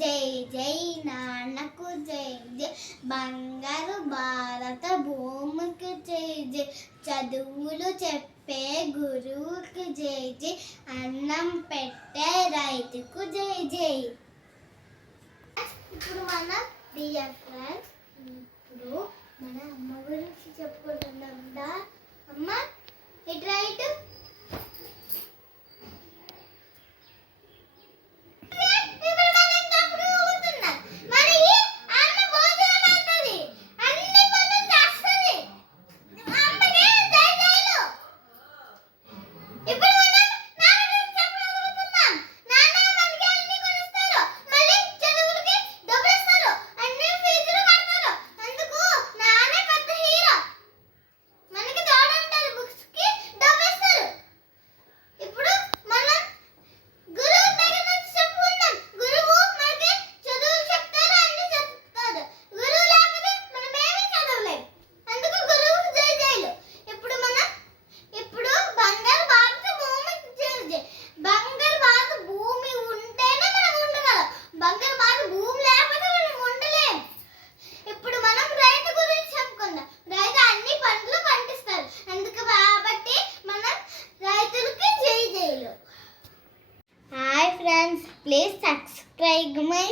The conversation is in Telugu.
జై జై, నాన్నకు జై జై, బంగారు భారత భూమికి జై జై, చదువులు చెప్పే గురువుకి జై జై, అన్నం పెట్టే రైతుకు జై జై. ఇప్పుడు మనం డియర్ ఫ్రెండ్స్, ఇప్పుడు మన అమ్మ గురించి చెప్పుకుంటున్నాం. అమ్మ ఇటు రైట్. Please subscribe my